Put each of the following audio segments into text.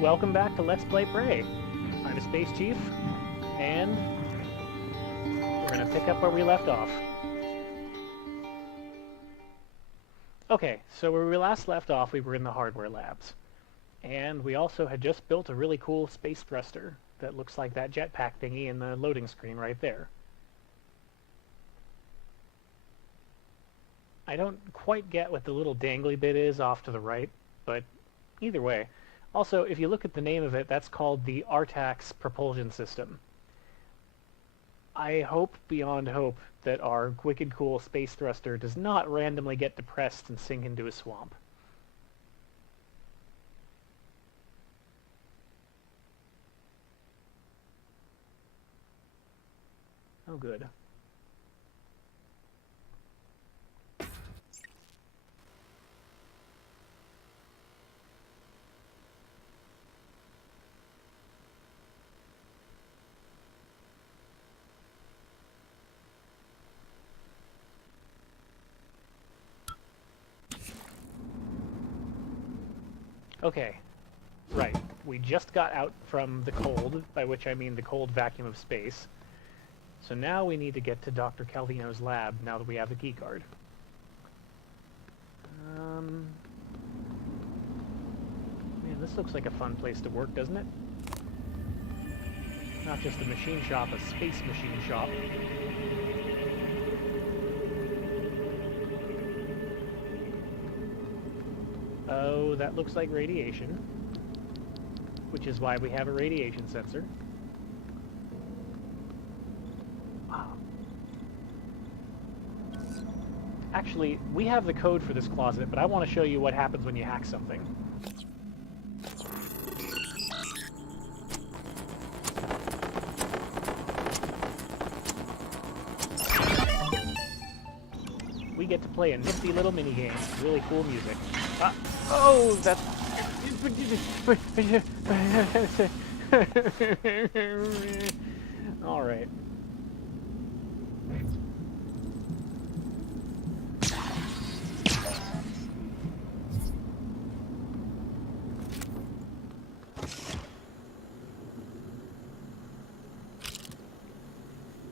Welcome back to Let's Play Prey. I'm Space Chief, and we're going to pick up where we left off. Okay, so where we last left off, we were in the hardware labs. And we also had just built a really cool space thruster that looks like that jetpack thingy in the loading screen right there. I don't quite get what the little dangly bit is off to the right, but either way. Also, if you look at the name of it, that's called the Artax propulsion system. I hope beyond hope that our wicked cool space thruster does not randomly get depressed and sink into a swamp. Oh, good. Okay, right. We just got out from the cold, by which I mean the cold vacuum of space. So now we need to get to Dr. Calvino's lab, now that we have the keycard. Man, this looks like a fun place to work, doesn't it? Not just a machine shop, a space machine shop. Oh, that looks like radiation, which is why we have a radiation sensor. Wow. Actually, we have the code for this closet, but I want to show you what happens when you hack something. We get to play a nifty little minigame. Really cool music. Oh, that's... Alright.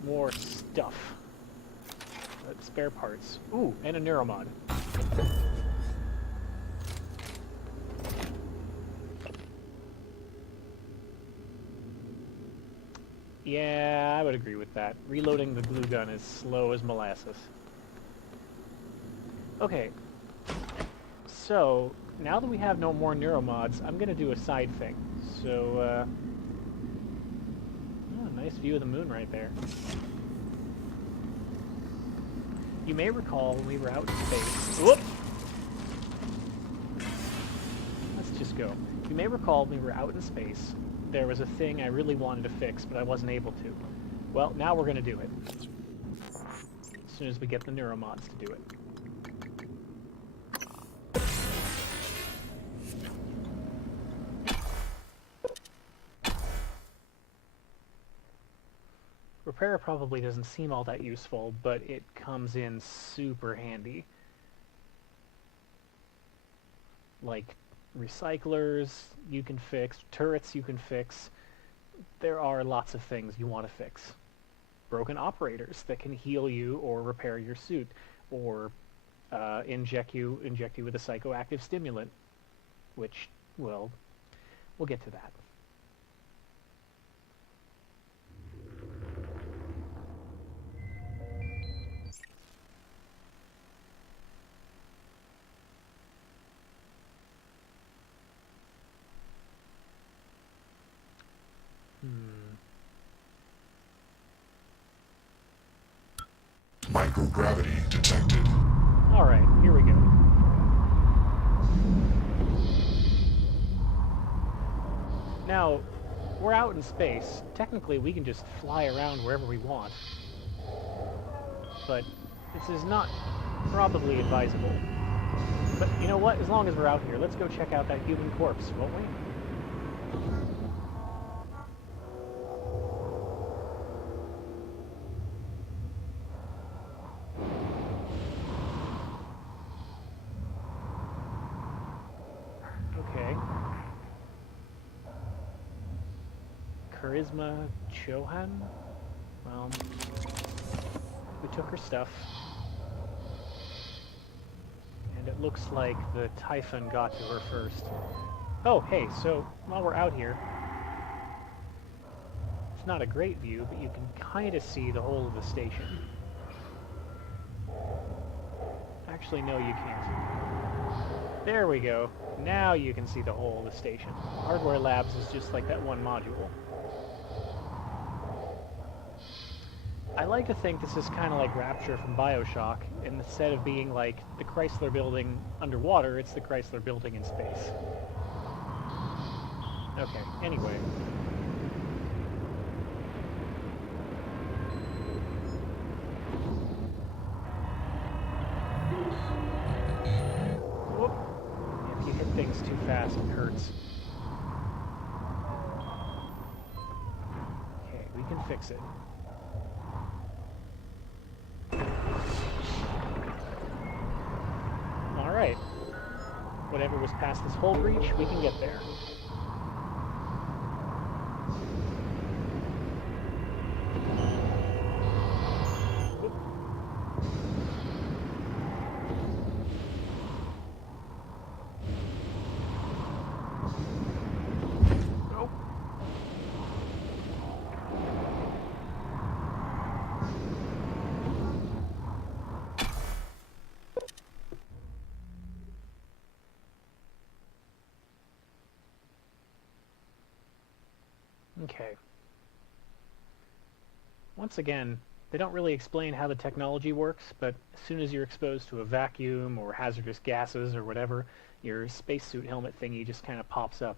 More stuff. Spare parts. Ooh, and a neuromod. Yeah, I would agree with that. Reloading the glue gun is slow as molasses. Okay. So, now that we have no more neuromods, I'm gonna do a side thing. So, oh, nice view of the moon right there. You may recall when we were out in space... Whoop! Let's just go. You may recall when we were out in space, there was a thing I really wanted to fix, but I wasn't able to. Well, now we're going to do it. As soon as we get the neuromods to do it. Repair probably doesn't seem all that useful, but it comes in super handy. Like recyclers you can fix, turrets you can fix. There are lots of things you want to fix. Broken operators that can heal you or repair your suit, or inject you with a psychoactive stimulant, which, well, we'll get to that. Microgravity detected. Alright, here we go. Now, we're out in space. Technically, we can just fly around wherever we want. But this is not probably advisable. But you know what? As long as we're out here, let's go check out that human corpse, won't we? Okay. Charisma Chohan? Well, we took her stuff. And it looks like the Typhon got to her first. Oh, hey, so while we're out here, it's not a great view, but you can kind of see the whole of the station. Actually, no, you can't. There we go. Now you can see the whole of the station. Hardware Labs is just like that one module. I like to think this is kind of like Rapture from BioShock. Instead of being like the Chrysler Building underwater, it's the Chrysler Building in space. Okay, anyway. Whoop. If you hit things too fast, it hurts. Okay, we can fix it. Alright. Whatever was past this hull breach, we can get there. Okay. Once again, they don't really explain how the technology works, but as soon as you're exposed to a vacuum or hazardous gases or whatever, your spacesuit helmet thingy just kind of pops up.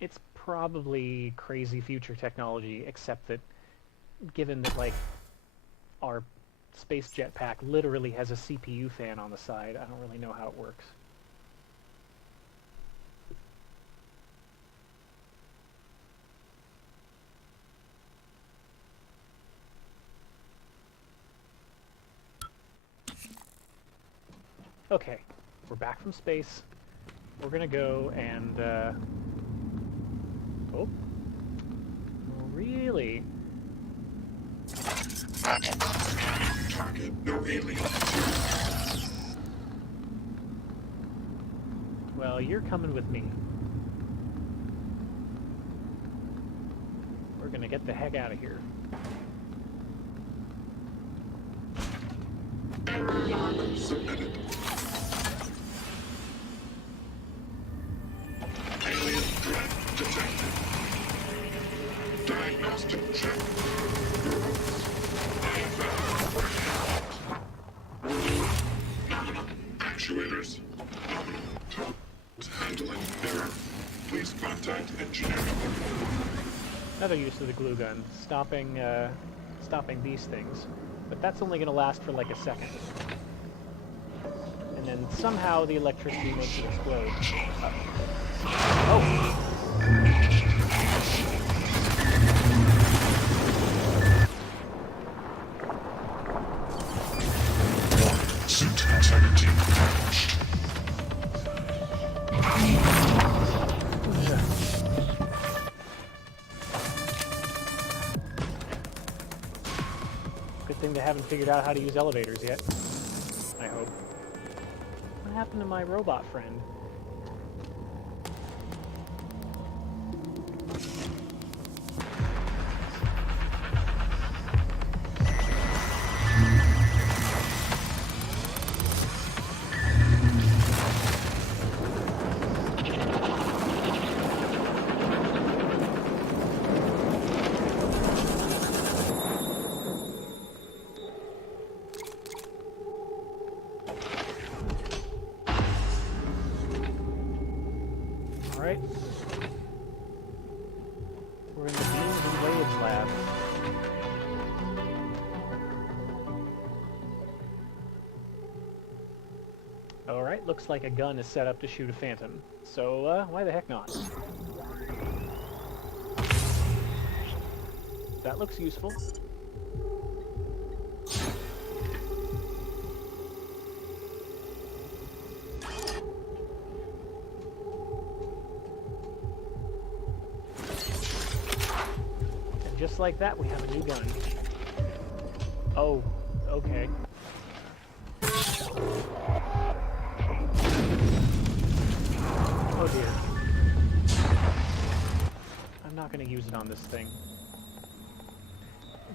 It's probably crazy future technology, except that given that, like, our space jetpack literally has a CPU fan on the side, I don't really know how it works. Okay, we're back from space. We're gonna go and, oh. Really? Target, no alien. Well, you're coming with me. We're gonna get the heck out of here. Log submitted. Alien threat detected. Diagnostic check. Actuators. Handling error. Please contact engineering. Another use of the glue gun, stopping these things. But that's only going to last for like a second. And then somehow the electricity makes it explode. Oh! Suit integrity damaged. Good thing they haven't figured out how to use elevators yet. I hope. What happened to my robot friend? Alright. We're in the Beams and Waves lab. Alright, looks like a gun is set up to shoot a phantom. So, why the heck not? That looks useful. just like that, we have a new gun. Oh, okay. Oh dear. I'm not going to use it on this thing.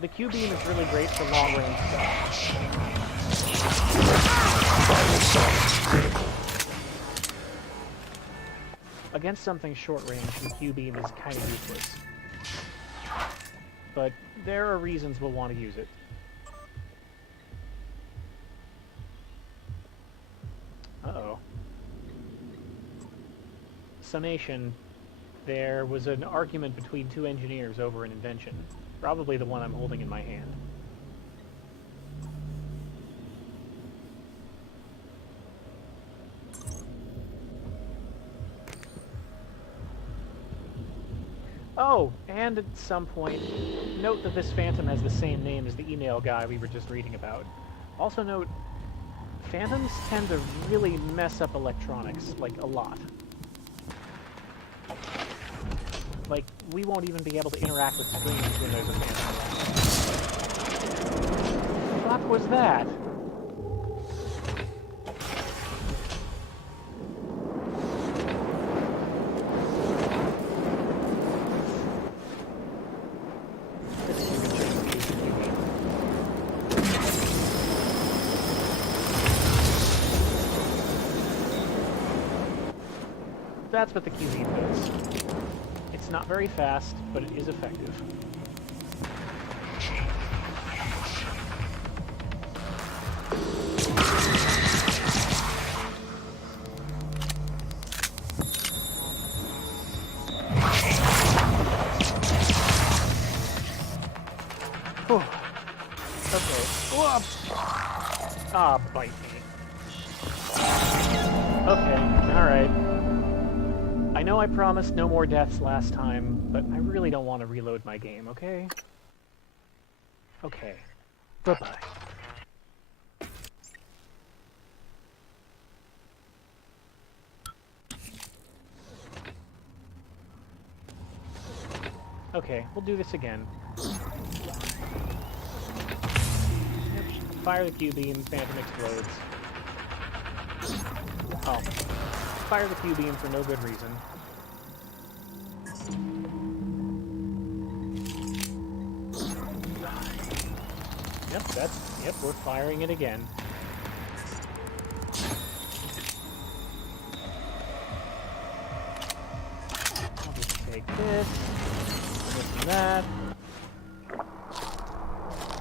The Q-beam is really great for long-range stuff. Against something short-range, the Q-beam is kind of useless. But there are reasons we'll want to use it. Uh-oh. Summation. There was an argument between two engineers over an invention. Probably the one I'm holding in my hand. Oh, and at some point, note that this Phantom has the same name as the email guy we were just reading about. Also note, Phantoms tend to really mess up electronics, like, a lot. Like, we won't even be able to interact with screens when there's a Phantom. What the fuck was that? That's what the Q-beam does. It's not very fast, but it is effective. Whew. Okay. Whoop! Ah, bite me. Okay, alright. I know I promised no more deaths last time, but I really don't want to reload my game, okay? Okay. Bye-bye. Okay, we'll do this again. Yep. Fire the Q-beam, Phantom explodes. Oh. Fire the Q-beam for no good reason. Yep, we're firing it again. I'll just take this and that,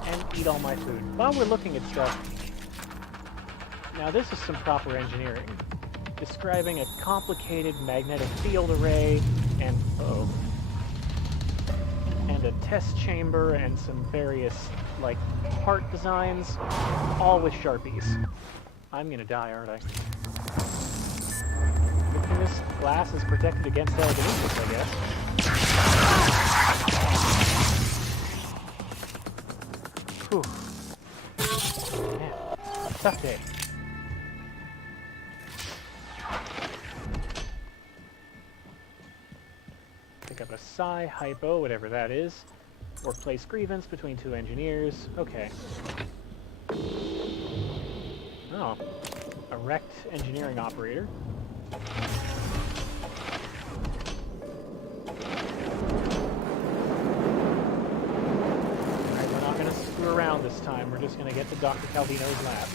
and eat all my food. While we're looking at stuff, now this is some proper engineering. Describing a complicated magnetic field array, and and a test chamber, and some various, like, part designs, all with Sharpies. I'm gonna die, aren't I? Good thing this glass is protected against telekinesis, I guess. Whew. Man, tough day. Pick up a psi, hypo, whatever that is. Workplace grievance between two engineers. Okay. Oh. Erect engineering operator. Alright, we're not gonna screw around this time. We're just gonna get to Dr. Calvino's lab.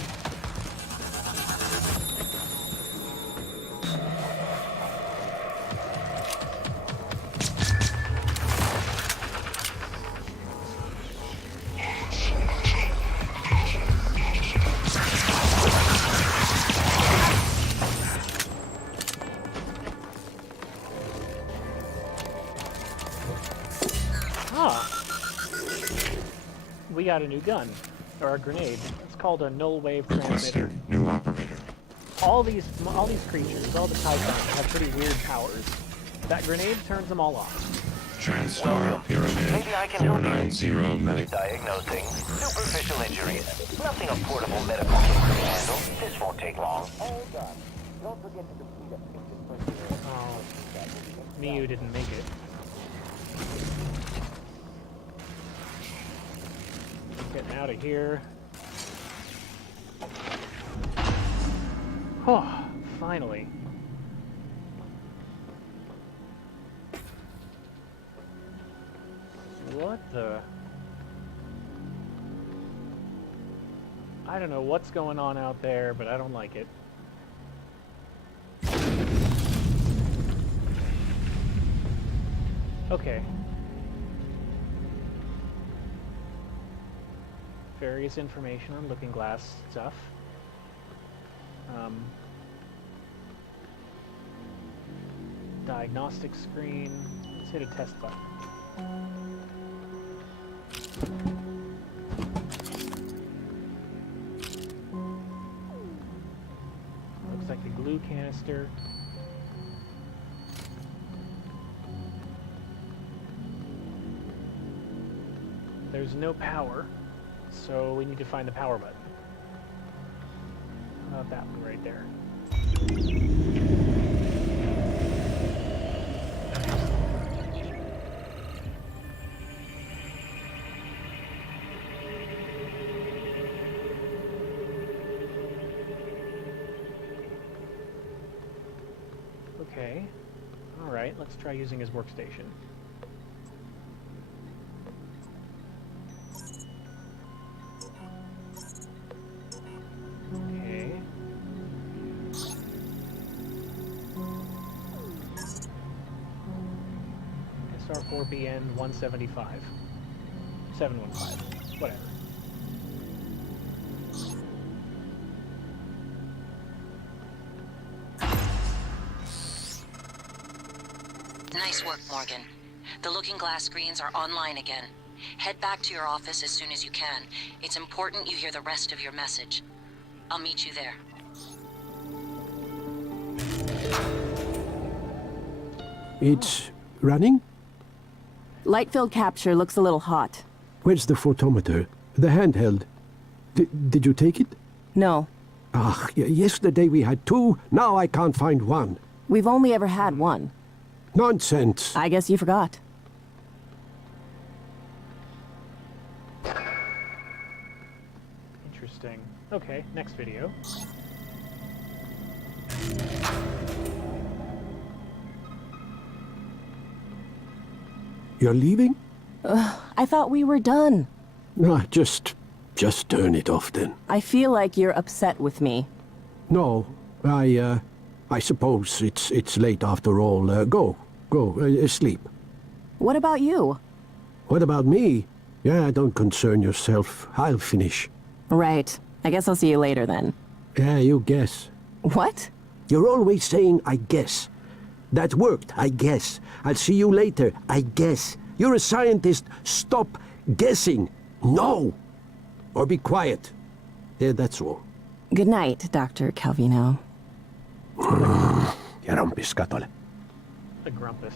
We got a new gun, or a grenade. It's called a null wave transmitter. Requesting new operator. All these creatures, all the Typhons, have pretty weird powers. That grenade turns them all off. Transfer pyramid. Maybe I can help you. 490 medic. Diagnosing superficial injuries. Nothing a portable medical kit can handle. This won't take long. Hold on. Don't forget to complete a picture. Oh, Miyu didn't make it. Getting out of here. Oh, finally. What the... I don't know what's going on out there, but I don't like it. Okay. Various information on Looking Glass stuff. Diagnostic screen. Let's hit a test button. Looks like a glue canister. There's no power, so we need to find the power button. How about that one right there? Okay. Alright, let's try using his workstation. Okay. SR4BN 175. 715. Whatever. Nice work, Morgan. The Looking Glass screens are online again. Head back to your office as soon as you can. It's important you hear the rest of your message. I'll meet you there. It's running? Light field capture looks a little hot. Where's the photometer? The handheld. Did you take it? No, Ah, yesterday we had two, now I can't find one. we've only ever had one. Nonsense. I guess you forgot. Interesting. Okay, next video. You're leaving? I thought we were done. No, just turn it off then. I feel like you're upset with me. No, I suppose it's late after all. Go, sleep. What about you? What about me? Yeah, don't concern yourself. I'll finish. Right. I guess I'll see you later then. Yeah, you guess. What? You're always saying, I guess. That worked, I guess. I'll see you later, I guess. You're a scientist. Stop guessing. No! Or be quiet. Yeah, that's all. Good night, Dr. Calvino. Ja rampis katolle. The Grumpus.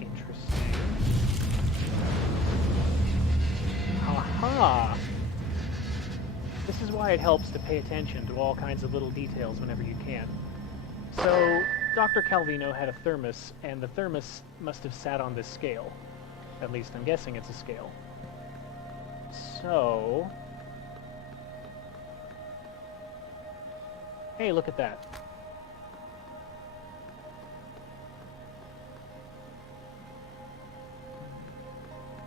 Interesting. Aha! This is why it helps to pay attention to all kinds of little details whenever you can. So, Dr. Calvino had a thermos, and the thermos must have sat on this scale. At least I'm guessing it's a scale. So... Hey, look at that.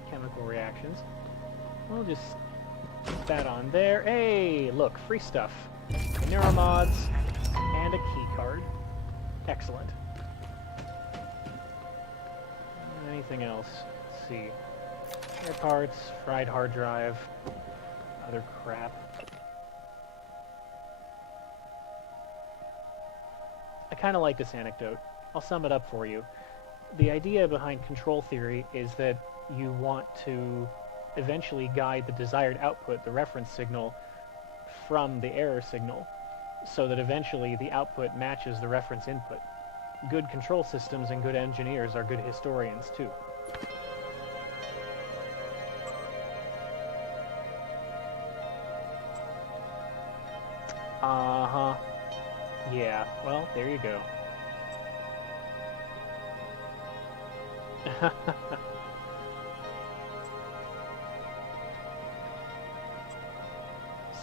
Chemical reactions. We'll just put that on there. Hey, look, free stuff. Neuromods and a key card. Excellent. Anything else? Let's see. Spare parts, fried hard drive, other crap. I kind of like this anecdote. I'll sum it up for you. The idea behind control theory is that you want to eventually guide the desired output, the reference signal, from the error signal, so that eventually the output matches the reference input. Good control systems and good engineers are good historians, too. Uh-huh. Yeah, well, there you go.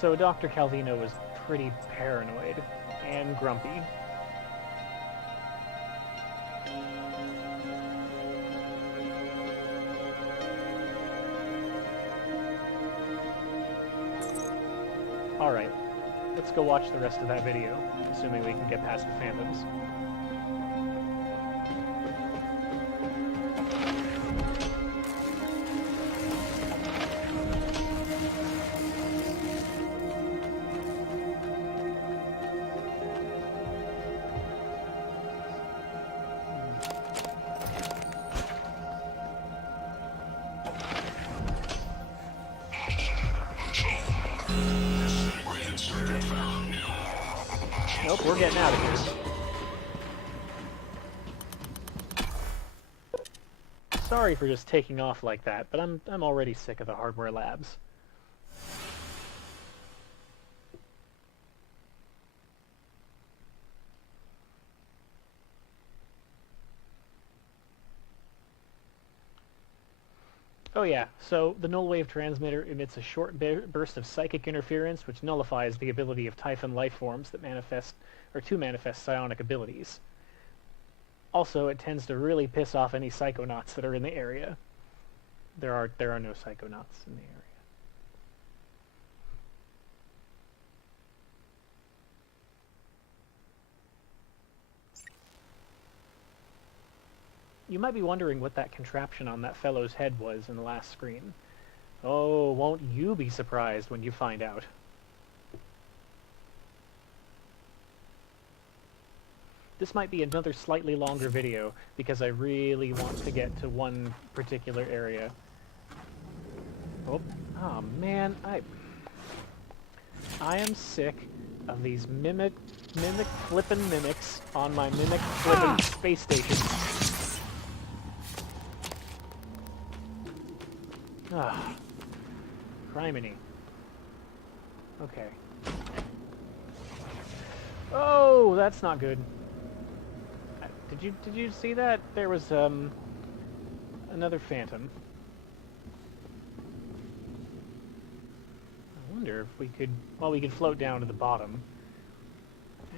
So Dr. Calvino was pretty paranoid and grumpy. Alright, let's go watch the rest of that video, assuming we can get past the phantoms. Nope, we're getting out of here. Sorry for just taking off like that, but I'm already sick of the hardware labs. Oh yeah, so the null wave transmitter emits a short burst of psychic interference which nullifies the ability of Typhon lifeforms that manifest psionic abilities. Also, it tends to really piss off any psychonauts that are in the area. There are no psychonauts in the area. You might be wondering what that contraption on that fellow's head was in the last screen. Oh, won't you be surprised when you find out. This might be another slightly longer video, because I really want to get to one particular area. Oh man, I am sick of these mimic flippin' mimics on my mimic flippin' space station. Ah, criminy. Okay. Oh, that's not good. Did you see that? There was another phantom. I wonder if we could, well, we could float down to the bottom.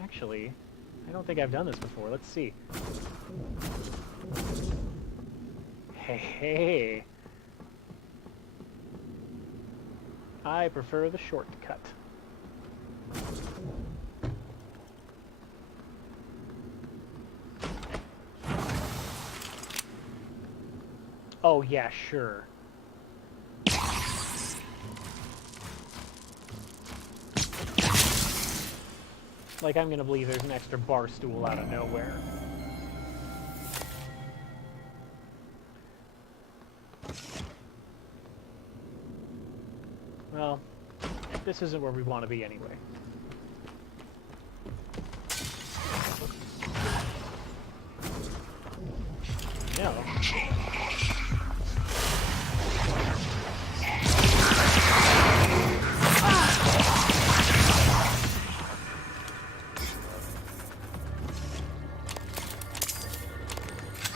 Actually, I don't think I've done this before. Let's see. Hey. I prefer the shortcut. Oh yeah, sure. Like I'm gonna believe there's an extra bar stool out of nowhere. Well, this isn't where we want to be anyway. No.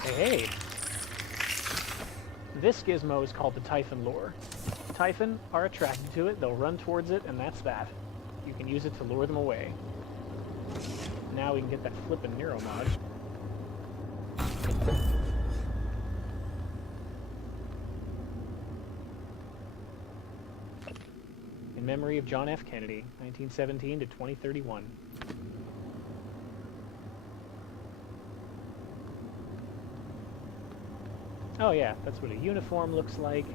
Hey. This gizmo is called the Typhon lure. Typhon are attracted to it, they'll run towards it, and that's that. You can use it to lure them away. Now we can get that flippin' neuromod. In memory of John F. Kennedy, 1917 to 2031. Oh yeah, that's what a uniform looks like.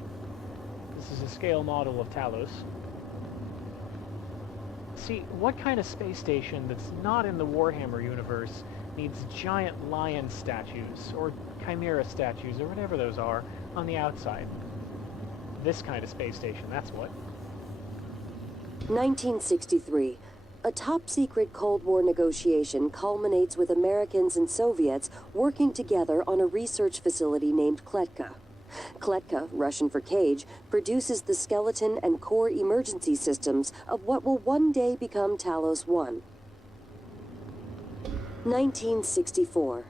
This is a scale model of Talos. See, what kind of space station that's not in the Warhammer universe needs giant lion statues, or chimera statues, or whatever those are, on the outside? This kind of space station, that's what. 1963. A top-secret Cold War negotiation culminates with Americans and Soviets working together on a research facility named Kletka. Kletka, Russian for cage, produces the skeleton and core emergency systems of what will one day become Talos 1. 1964.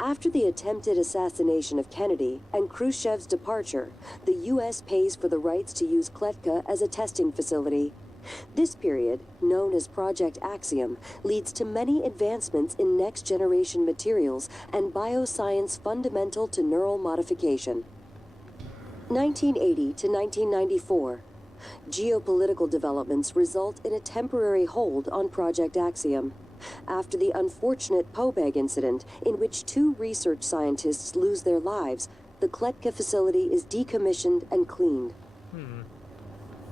After the attempted assassination of Kennedy and Khrushchev's departure, the U.S. pays for the rights to use Kletka as a testing facility. This period, known as Project Axiom, leads to many advancements in next-generation materials and bioscience fundamental to neural modification. 1980 to 1994. Geopolitical developments result in a temporary hold on Project Axiom. After the unfortunate Pobeg incident, in which 2 research scientists lose their lives, the Kletka facility is decommissioned and cleaned.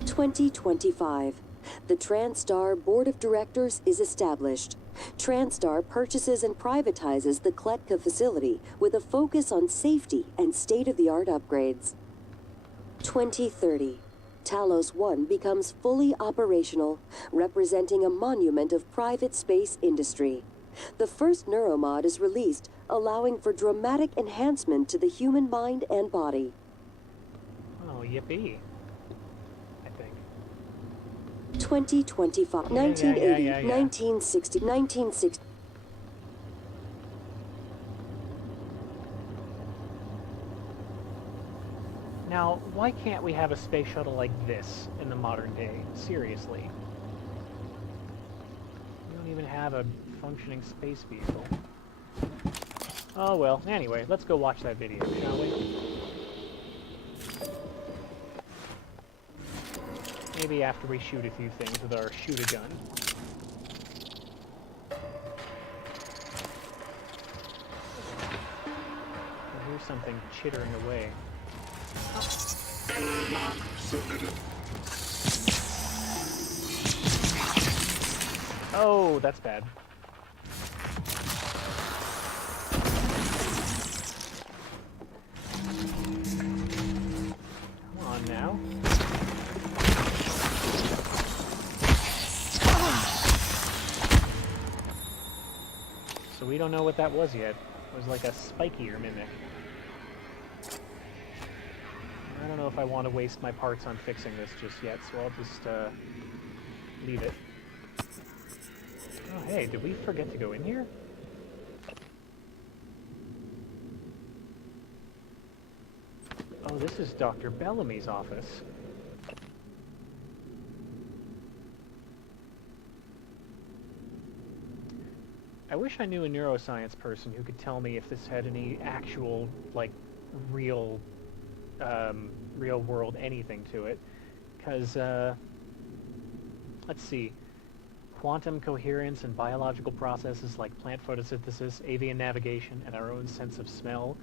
2025. The TranStar Board of Directors is established. TranStar purchases and privatizes the Kletka facility with a focus on safety and state-of-the-art upgrades. 2030. Talos 1 becomes fully operational, representing a monument of private space industry. The first neuromod is released, allowing for dramatic enhancement to the human mind and body. Oh, yippee. I think. 2025, 1980, 1960, 1960. Now, why can't we have a space shuttle like this in the modern day? Seriously. We don't even have a functioning space vehicle. Oh well, anyway, let's go watch that video, shall we? Maybe after we shoot a few things with our shoot-a-gun. I hear something chittering away. Oh, that's bad. Come on now. So we don't know what that was yet. It was like a spikier mimic. I don't know if I want to waste my parts on fixing this just yet, so I'll just leave it. Oh hey, did we forget to go in here? Oh, this is Dr. Bellamy's office. I wish I knew a neuroscience person who could tell me if this had any actual, like, real world anything to it. Because, let's see. Quantum coherence and biological processes like plant photosynthesis, avian navigation, and our own sense of smell.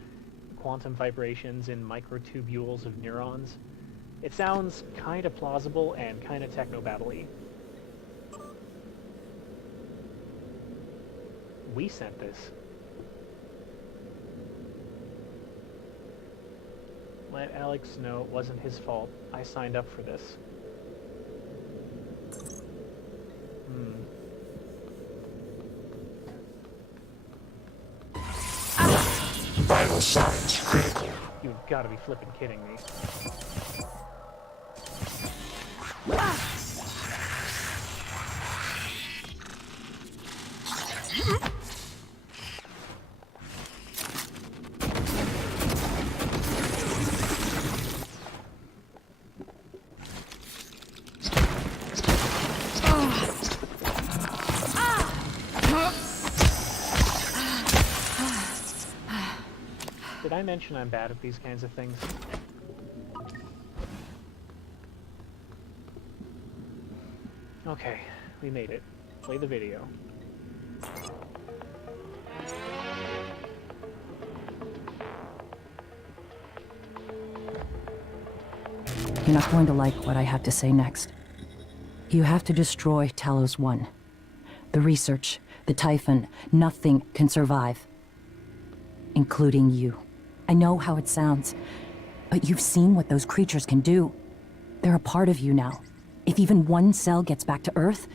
Quantum vibrations in microtubules of neurons. It sounds kind of plausible and kind of techno-battle-y. We sent this. Let Alex know it wasn't his fault. I signed up for this. Vital signs critical. You've got to be flipping kidding me. Did I mention I'm bad at these kinds of things? Okay, we made it. Play the video. You're not going to like what I have to say next. You have to destroy Talos 1. The research, the Typhon, nothing can survive. Including you. I know how it sounds, But you've seen what those creatures can do. They're a part of you now. If even one cell gets back to Earth,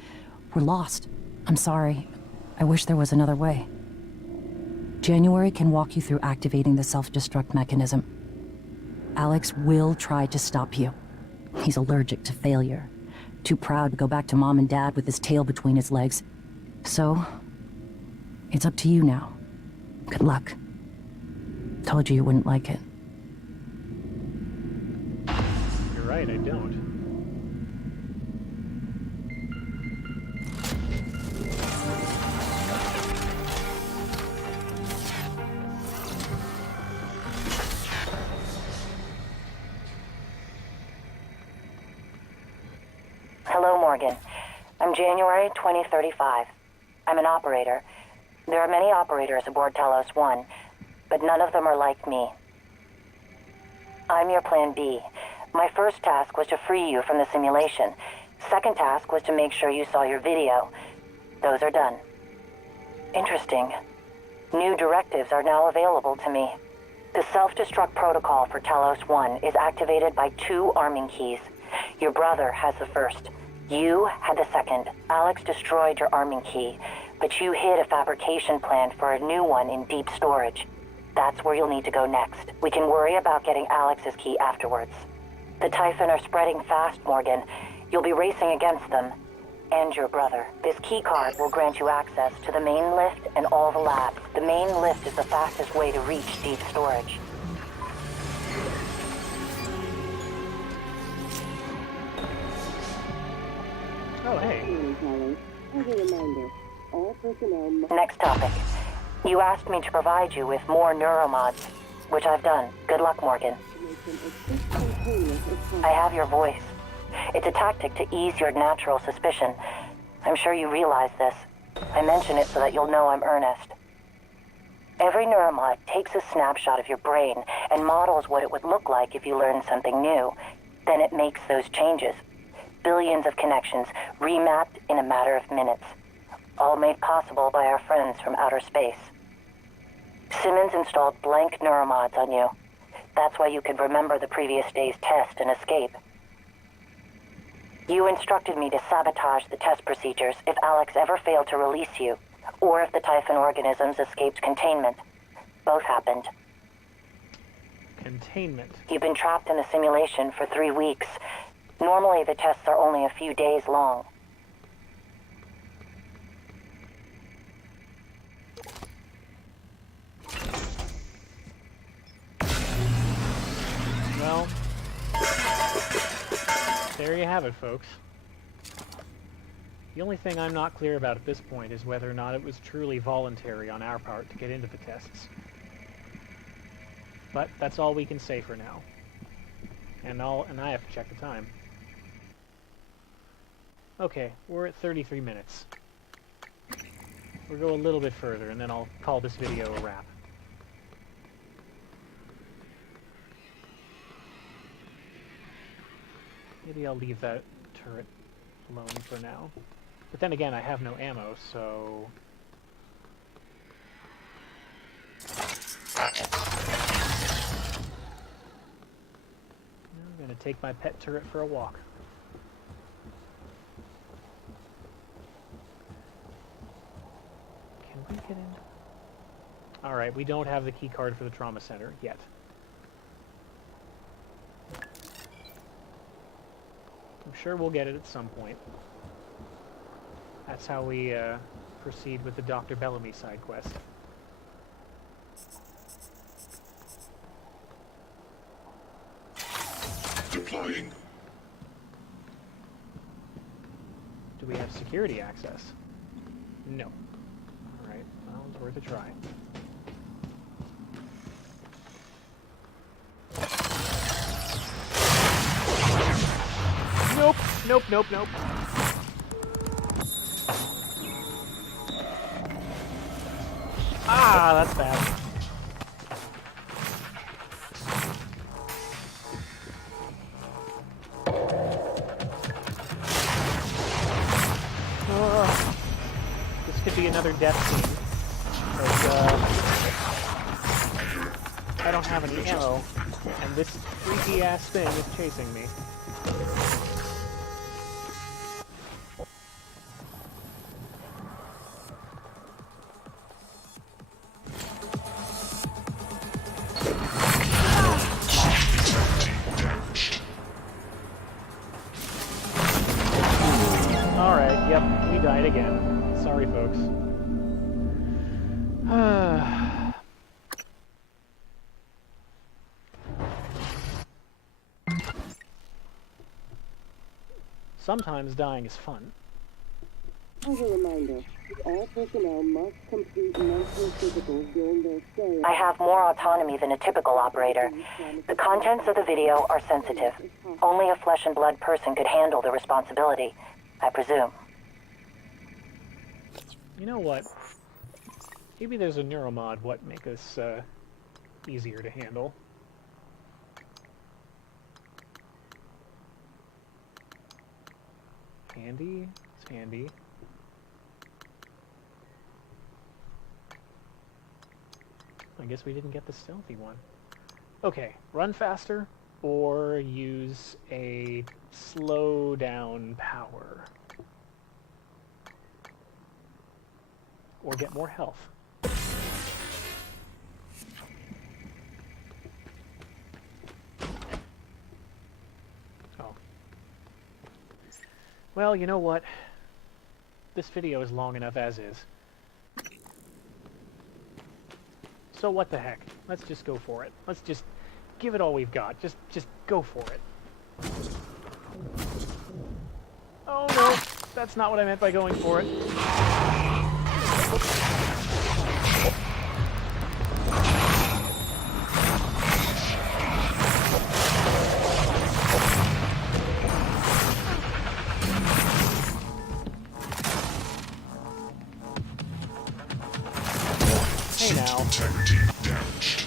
we're lost. I'm sorry. I wish there was another way. January can walk you through activating the self-destruct mechanism. Alex will try to stop you. He's allergic to failure. Too proud to go back to Mom and Dad with his tail between his legs. So, it's up to you now. Good luck. Told you you wouldn't like it. You're right, I don't. Hello, Morgan. I'm January 2035. I'm an operator. There are many operators aboard Talos 1, but none of them are like me. I'm your plan B. My first task was to free you from the simulation. Second task was to make sure you saw your video. Those are done. Interesting. New directives are now available to me. The self-destruct protocol for Talos 1 is activated by 2 arming keys. Your brother has the first. You had the second. Alex destroyed your arming key, but you hid a fabrication plan for a new one in deep storage. That's where you'll need to go next. We can worry about getting Alex's key afterwards. The Typhon are spreading fast, Morgan. You'll be racing against them. And your brother. This key card will grant you access to the main lift and all the labs. The main lift is the fastest way to reach deep storage. Oh, hey. As a reminder, all personnel must... Next topic. You asked me to provide you with more neuromods, which I've done. Good luck, Morgan. make them as instantaneous as possible. I have your voice. It's a tactic to ease your natural suspicion. I'm sure you realize this. I mention it so that you'll know I'm earnest. Every neuromod takes a snapshot of your brain and models what it would look like if you learned something new. Then it makes those changes. Billions of connections remapped in a matter of minutes. All made possible by our friends from outer space. Simmons installed blank neuromods on you. That's why you could remember the previous day's test and escape. You instructed me to sabotage the test procedures if Alex ever failed to release you, or if the Typhon organisms escaped containment. Both happened. Containment. You've been trapped in the simulation for 3 weeks. Normally, the tests are only a few days long. Well, there you have it, folks. The only thing I'm not clear about at this point is whether or not it was truly voluntary on our part to get into the tests. But that's all we can say for now. And I have to check the time. Okay, we're at 33 minutes. We'll go a little bit further, and then I'll call this video a wrap. Maybe I'll leave that turret alone for now. But then again, I have no ammo, so... I'm gonna take my pet turret for a walk. Can we get in? Alright, we don't have the key card for the trauma center yet. I'm sure we'll get it at some point. That's how we proceed with the Dr. Bellamy side quest. Deploying. Do we have security access? No. Alright, well, it's worth a try. Nope, nope, nope, nope. Ah, that's bad. This could be another death scene. Because, I don't have any ammo. And this freaky-ass thing is chasing me. Alright, yep, we died again. Sorry, folks. Sometimes dying is fun. As a reminder, all personnel must complete mental physicals during their stay. I have more autonomy than a typical operator. The contents of the video are sensitive. Only a flesh and blood person could handle the responsibility, I presume. You know what? Maybe there's a neuromod what make us easier to handle. Handy? It's handy. I guess we didn't get the stealthy one. Okay, run faster or use a slow down power. Or get more health. Oh. Well, you know what? This video is long enough as is. So what the heck? Let's just go for it. Let's just give it all we've got. Just go for it. Oh no, that's not what I meant by going for it. Hey now. Integrity damaged.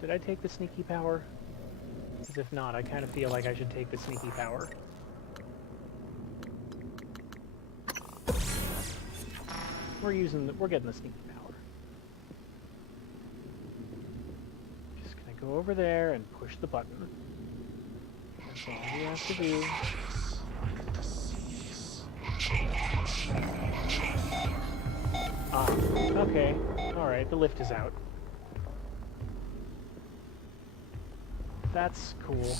Did I take the sneaky power? Because if not, I kind of feel like I should take the sneaky power. We're getting the sneaky power. Just gonna go over there and push the button. That's all we have to do. Ah, okay. Alright, the lift is out. That's cool.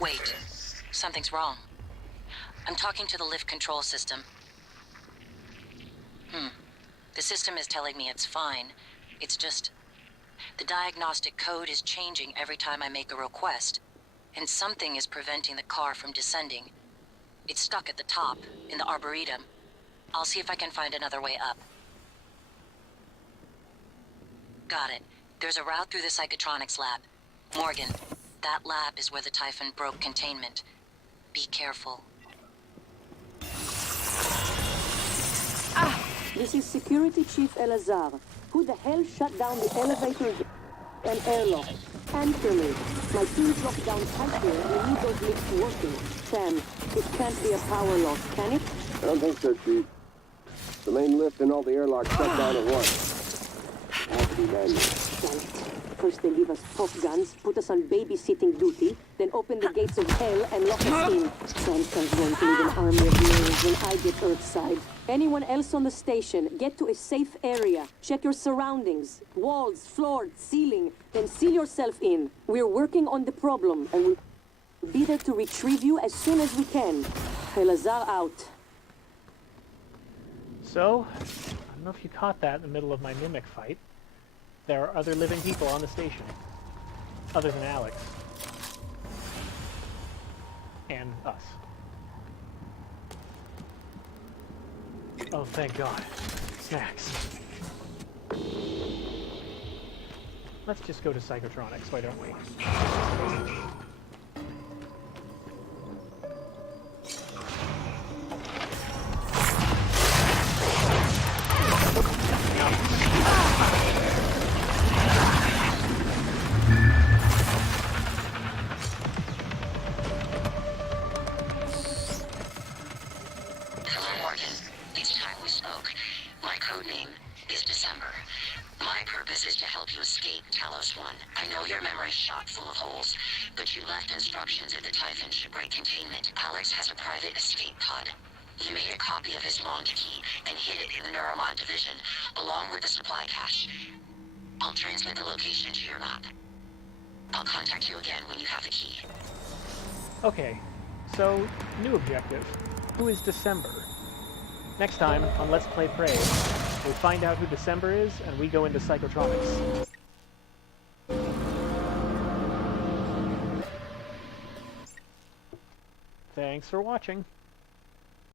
Wait, something's wrong. I'm talking to the lift control system. The system is telling me it's fine. It's just... the diagnostic code is changing every time I make a request, and something is preventing the car from descending. It's stuck at the top, in the Arboretum. I'll see if I can find another way up. Got it. There's a route through the psychotronics lab. Morgan, that lab is where the Typhon broke containment. Be careful. This is Security Chief Elazar. Who the hell shut down the elevator and airlock? Answer me. My team's locked down tight here. We need those lifts working. Sam, it can't be a power loss, can it? I don't think so, Chief. The main lift and all the airlocks shut down at once. Has to be manual. Right. First they give us pop guns, put us on babysitting duty, then open the gates of hell and lock us in. Samson's going to need an army of nails when I get Earthside. Anyone else on the station, get to a safe area. Check your surroundings. Walls, floor, ceiling. Then seal yourself in. We're working on the problem, and we'll be there to retrieve you as soon as we can. Elazar out. So, I don't know if you caught that in the middle of my mimic fight. There are other living people on the station. Other than Alex. And us. Oh, thank God. Snacks. Let's just go to Psychotronics, why don't we? Talos 1. I know your memory's shot full of holes, but you left instructions at the Typhon shipwreck containment. Alex has a private escape pod. You made a copy of his long key and hid it in the Neuromod division, along with the supply cache. I'll transmit the location to your map. I'll contact you again when you have the key. Okay, so, new objective. Who is December? Next time, on Let's Play Prey, we'll find out who December is, and we go into psychotronics. Thanks for watching.